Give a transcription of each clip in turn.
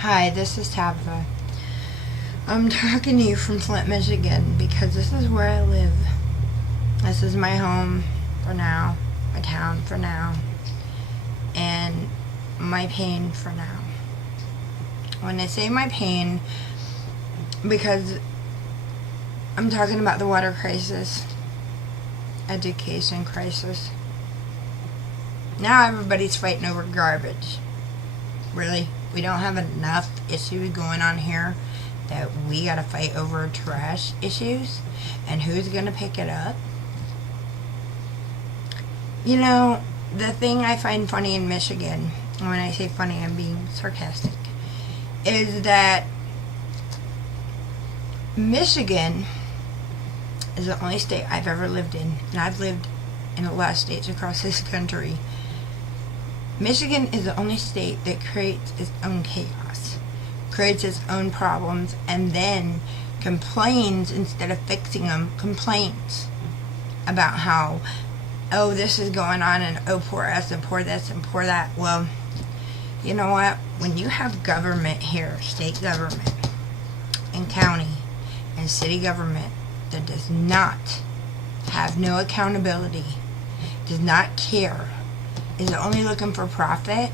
Hi, this is Tabitha. I'm talking to you from Flint, Michigan because this is where I live. This is my home for now, my town for now, and my pain for now. When I say my pain, because I'm talking about the water crisis, education crisis. Now everybody's fighting over garbage. Really? We don't have enough issues going on here that we gotta fight over trash issues? And who's gonna pick it up? You know, the thing I find funny in Michigan, and when I say funny I'm being sarcastic, is that Michigan is the only state I've ever lived in, and I've lived in a lot of states across this country. Michigan is the only state that creates its own chaos, creates its own problems, and then complains instead of fixing them, complains about how, oh, this is going on, and oh, poor us, and poor this, and poor that. Well, you know what? When you have government here, state government, and county, and city government that does not have no accountability, does not care, is only looking for profit,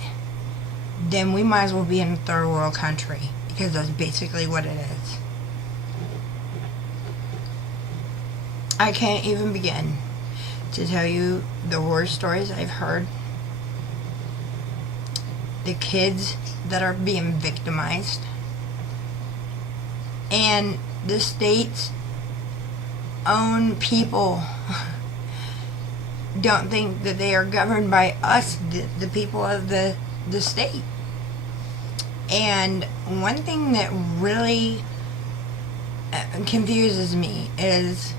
then we might as well be in a third world country, because that's basically what it is. I can't even begin to tell you the horror stories I've heard. The kids that are being victimized. And the state's own people don't think that they are governed by us, the people of the state. And one thing that really confuses me is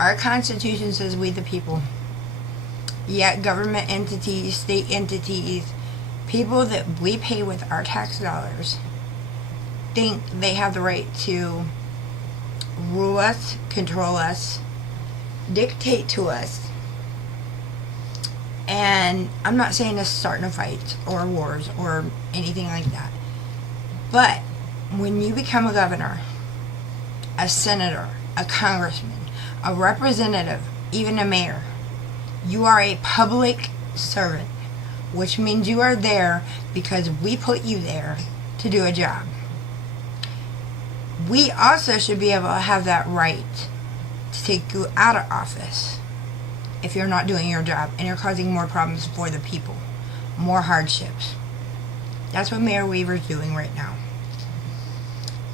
our Constitution says we the people. Yet government entities, state entities, people that we pay with our tax dollars think they have the right to rule us, control us, dictate to us. And I'm not saying this is starting a fight or wars or anything like that. But when you become a governor, a senator, a congressman, a representative, even a mayor, you are a public servant, which means you are there because we put you there to do a job. We also should be able to have that right to take you out of office if you're not doing your job and you're causing more problems for the people, more hardships. That's what Mayor Weaver's doing right now.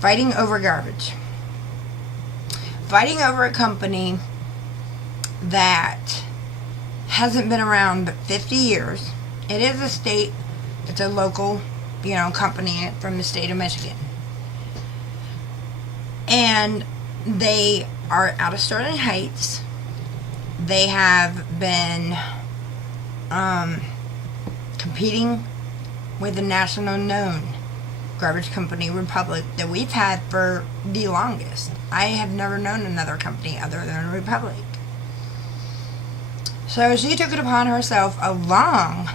Fighting over garbage. Fighting over a company that hasn't been around but 50 years. It is a state, it's a local, company from the state of Michigan. And they are out of Sterling Heights. They have been competing with the national known garbage company Republic that we've had for the longest. I have never known another company other than Republic. So she took it upon herself, along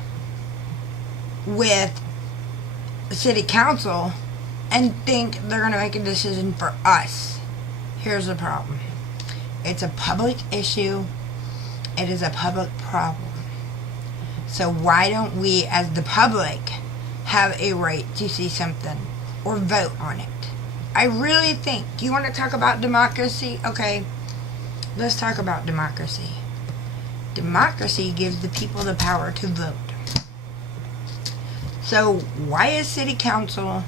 with the city council, and think they're going to make a decision for us. Here's the problem. It's a public issue. It is a public problem. So why don't we, as the public, have a right to see something or vote on it? I really think, you want to talk about democracy? Okay, let's talk about democracy. Democracy gives the people the power to vote. So why is city council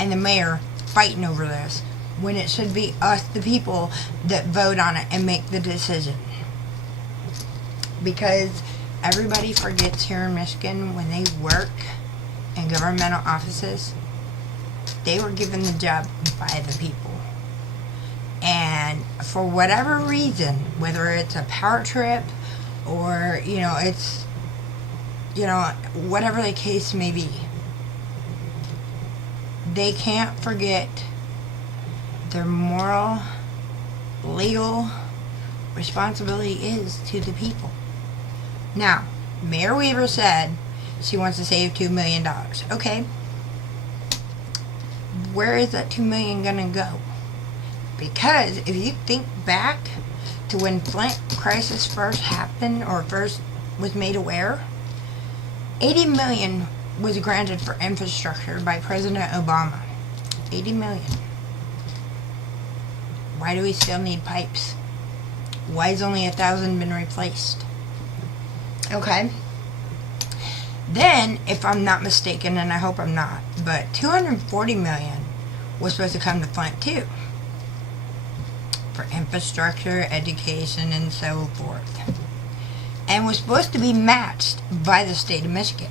and the mayor fighting over this when it should be us, the people, that vote on it and make the decision? Because everybody forgets here in Michigan, when they work in governmental offices, they were given the job by the people. And for whatever reason, whether it's a power trip or, it's, whatever the case may be, they can't forget their moral, legal responsibility is to the people. Now, Mayor Weaver said she wants to save $2 million. Okay. where is that $2 million gonna go? Because if you think back to when Flint crisis first happened, or first was made aware, $80 million was granted for infrastructure by President Obama. $80 million. Why do we still need pipes? Why has only 1,000 been replaced? Okay. Then, if I'm not mistaken, and I hope I'm not, but $240 million was supposed to come to Flint too, for infrastructure, education, and so forth, and was supposed to be matched by the state of Michigan.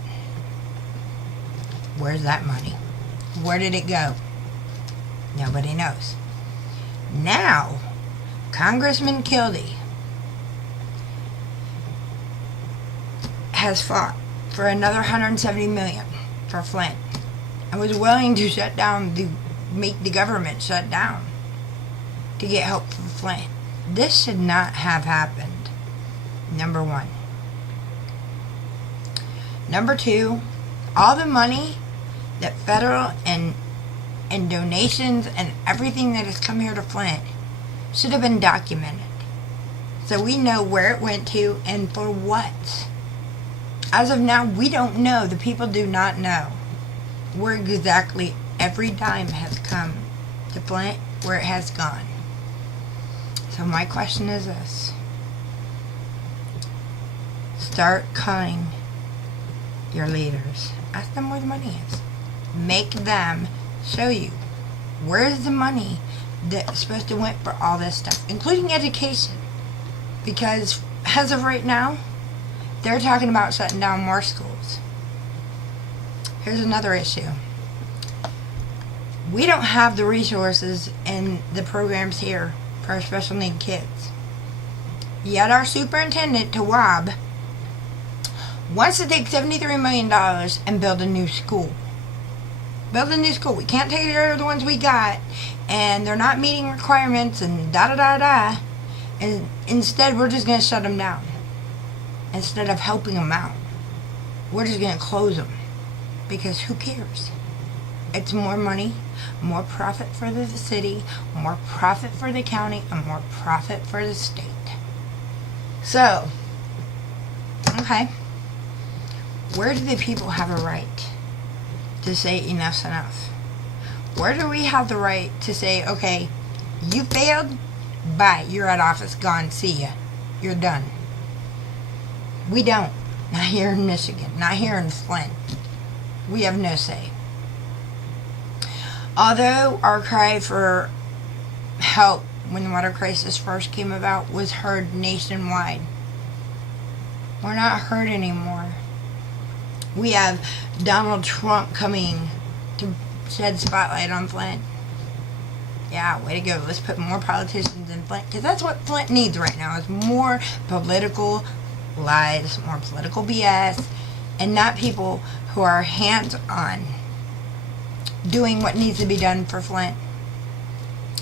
Where's that money? Where did it go? Nobody knows. Now, Congressman Kildee has fought for another $170 million for Flint, and was willing to shut down, make the government shut down to get help from Flint. This should not have happened. Number one. Number two, all the money that federal and donations and everything that has come here to Flint should have been documented, so we know where it went to and for what. As of now, we don't know. The people do not know where exactly every dime has come to Flint, where it has gone. So my question is this: start calling your leaders. Ask them where the money is. Make them show you where's the money that's supposed to went for all this stuff, including education. Because as of right now, they're talking about shutting down more schools. Here's another issue. We don't have the resources and the programs here for our special need kids. Yet our superintendent, Tawab, wants to take $73 million and build a new school. Build a new school. We can't take care of the ones we got, and they're not meeting requirements, and da-da-da-da. And instead, we're just going to shut them down. Instead of helping them out, we're just going to close them. Because who cares? It's more money, more profit for the city, more profit for the county, and more profit for the state. So, okay, where do the people have a right to say enough's enough? Where do we have the right to say, okay, you failed, bye, you're out of office, gone, see ya, you're done? We don't. Not here in Michigan, not here in Flint. We have no say. Although our cry for help when the water crisis first came about was heard nationwide, we're not heard anymore. We have Donald Trump coming to shed spotlight on Flint. Yeah, way to go. Let's put more politicians in Flint, because that's what Flint needs right now, is more political lies, more political BS, and not people who are hands-on doing what needs to be done for Flint.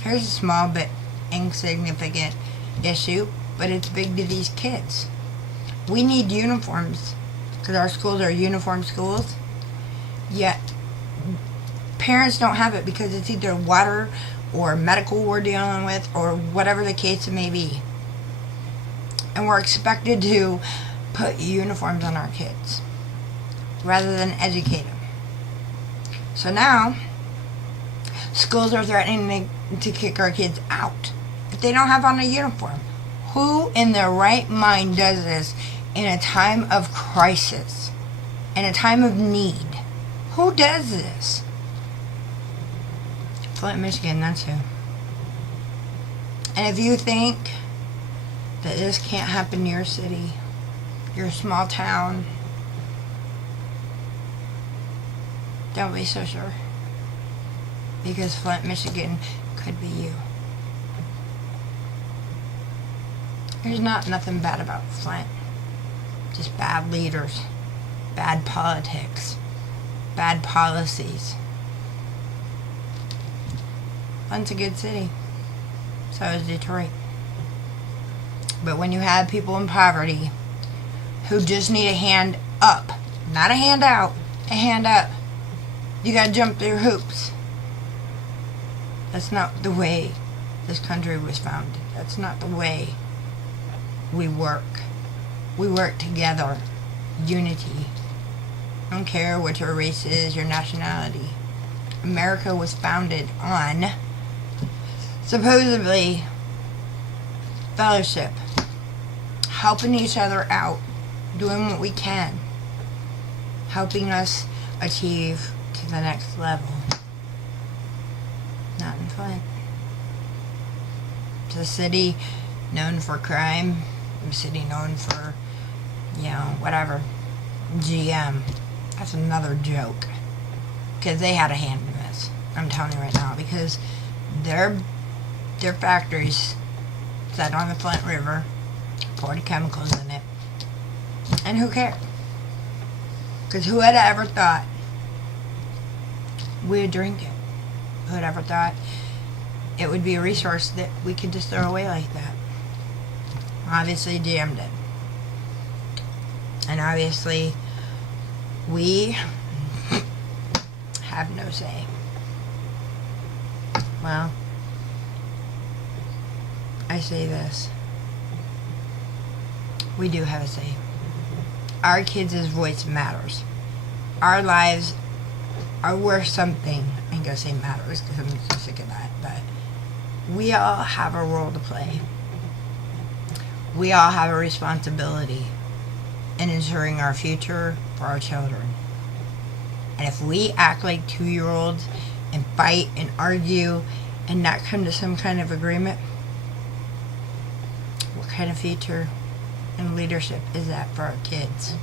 Here's a small but insignificant issue, but it's big to these kids. We need uniforms, because our schools are uniform schools, yet parents don't have it because it's either water or medical we're dealing with, or whatever the case may be. And we're expected to put uniforms on our kids rather than educate them. So now, schools are threatening to kick our kids out if they don't have on a uniform. Who in their right mind does this in a time of crisis, in a time of need? Who does this? Flint, Michigan, that's who. And if you think that this can't happen in your city, your small town, don't be so sure. Because Flint, Michigan could be you. There's nothing bad about Flint. Just bad leaders, bad politics, bad policies. Flint's a good city. So is Detroit. But when you have people in poverty who just need a hand up, not a hand out, a hand up, you gotta jump through hoops. That's not the way this country was founded. That's not the way we work. We work together. Unity. I don't care what your race is, your nationality. America was founded on, supposedly, fellowship. Helping each other out. Doing what we can. Helping us achieve to the next level. Not in Flint. It's a city known for crime. A city known for, whatever. GM. That's another joke. Because they had a hand in this. I'm telling you right now. Because their factories set on the Flint River, poured chemicals in it. And who cared? Because who had ever thought we'd drink it? Who had ever thought it would be a resource that we could just throw away like that? Obviously, GM did. And obviously, we have no say. Well, I say this. We do have a say. Our kids' voice matters. Our lives are worth something. I ain't gonna say matters because I'm so sick of that, but we all have a role to play. We all have a responsibility in ensuring our future for our children. And if we act like 2-year-olds and fight and argue and not come to some kind of agreement, what kind of future and leadership is that for our kids?